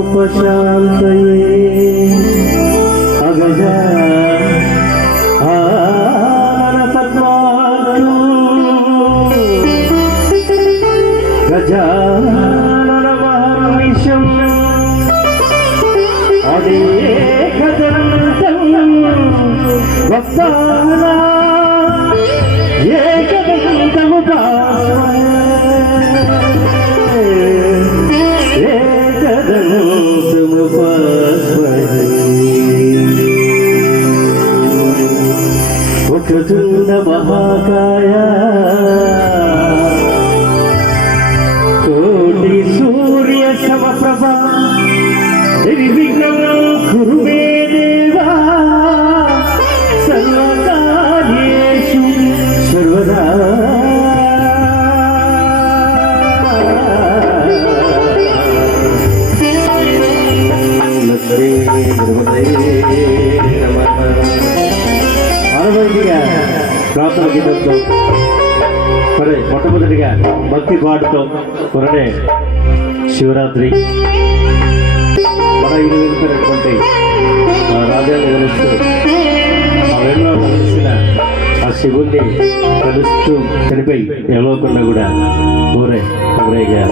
सर्वविघ्नोपशान्तये ছায়া మరి మొట్టమొదటిగా భక్తి పాటతో త్వరనే శివరాత్రి. మన ఇల్లు వెళ్తున్నటువంటి రాజ్యాన్ని కలుస్తూ ఆ వెళ్ళిన ఆ శివుణ్ణి కలుస్తూ చనిపోయి ఎవలోకుండా కూడా ఊరే ఊరేగా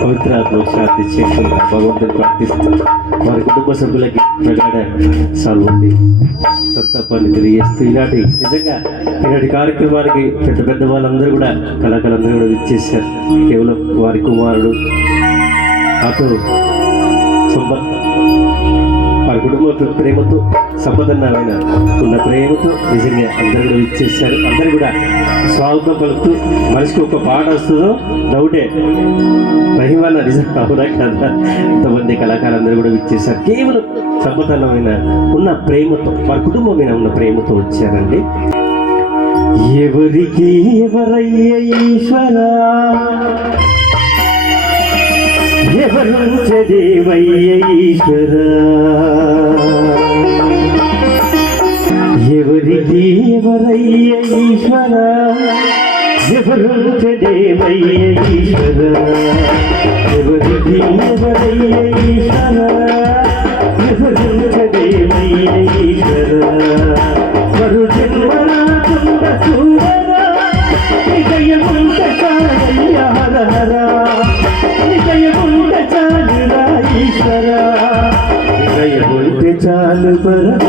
పవిత్రాత్మ శాంతి చేసుకుని భగవంతుని ప్రార్థిస్తూ వారి కుటుంబ సభ్యులకి ప్రగాఢ సాల్వంది సంతాపాన్ని తెలియజేస్తూ ఇలాంటి నిజంగా ఇలాంటి కార్యక్రమానికి పెద్ద పెద్ద వాళ్ళందరూ కూడా కళాకారులందరూ కూడా విచ్చేశారు. కేవలం వారి కుమారుడు అటు సంపత్ వారి కుటుంబంతో ప్రేమతో సంపదన్నమైన ఉన్న ప్రేమతో నిజంగా అందరూ కూడా ఇచ్చేసారు అందరూ కూడా స్వాగతం పలుకుతూ మనిషికి ఒక పాట వస్తుందో డౌటే. మహిమన్న నిజం అవునా కదా ఇంతమంది కళాకారులందరూ కూడా ఇచ్చేసారు కేవలం సంపదన్నమైన ఉన్న ప్రేమతో వారి కుటుంబం మీద ఉన్న ప్రేమతో వచ్చారండి. ఎవరికి ఎవరయ్య ఈశ్వరా? దేవయ్యేశ్వర ఎవరికి ఎవరయ్యేశ్వర ఈశ్వర ఎవరుంచదేవయ్య ఎవరికి ఎవరయ్యేశ్వర ఈశ్వర ఎవరుంచదేవయ్య ఈశ్వర మరు జన్మనాకుండ హృదయముంట హర హర But.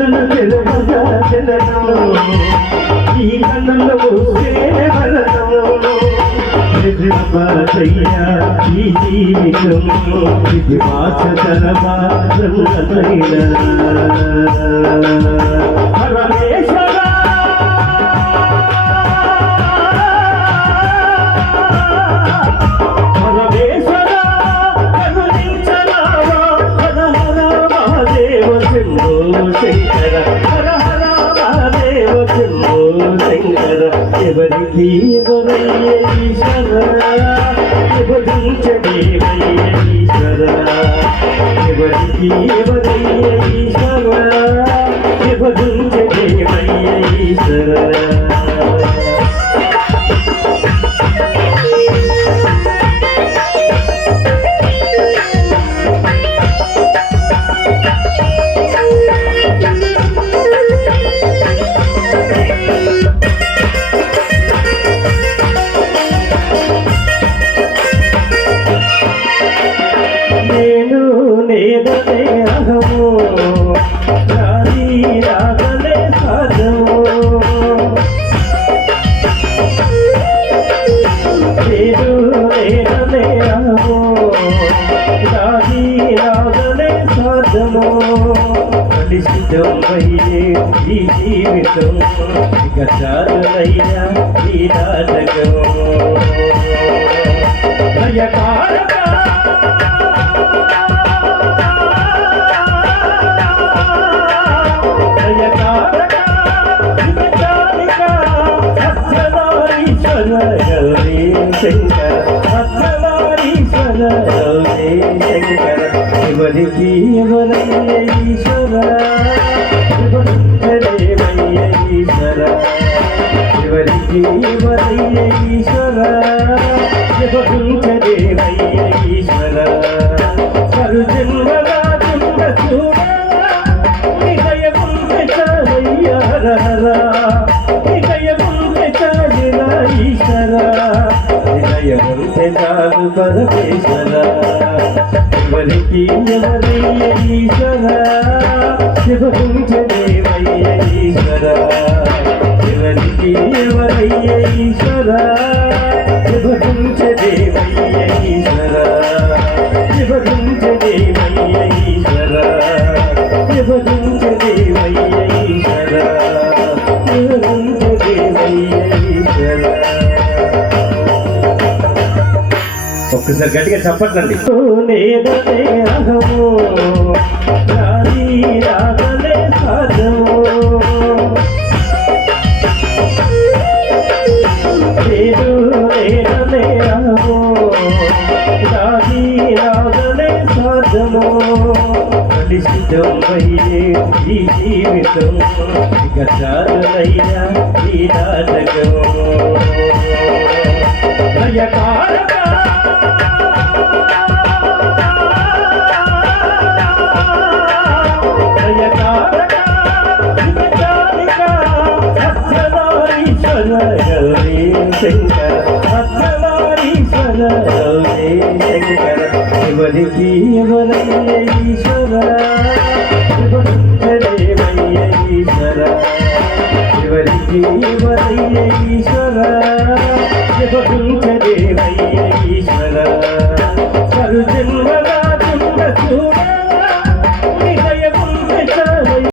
ఈ గణలు తెరవగా ఈ గణలు సేవలయ్యా ఈ జీవితం ఇది వాచతర పరమేశ్వర! ఎవరికి ఎవరయ్య ఈశ్వర ఎవరించదేవయ్య ఈశ్వర సిద్ధమయ్యే ఈ జీవితం ఇక చాలులయ్యా ఈ నాటకం భయకారక ఎవరయ్య ఈశ్వర? దేవయ్య ఈశ్వర. ఎవరికి ఎవరయ్య ఈశ్వర? దేవయ్య ఈశ్వర. కరు జన్మగా చుండ చూడ నిదయ ఎవరికి ఎవరయ్య ఈశ్వర? శివకుంచదేవయ్య ఈశ్వర? ఎవరికి ఎవరయ్య ఈశ్వర? శివకుంచదేవయ్య ఈశ్వర? శివకుంచదేవయ్య ఈశ్వర? శివకుంచదేవయ్య రాగలే సాధము. కలుషితమయ్యే ఈ జీవితం ఇక చాలునయ్యా ఈ నాటకం. ఎవరికి ఎవరికి ఎవరయ్య ఈశ్వర దేవయ్య ఈశ్వర. కరు జన్మగా చుండ చూడ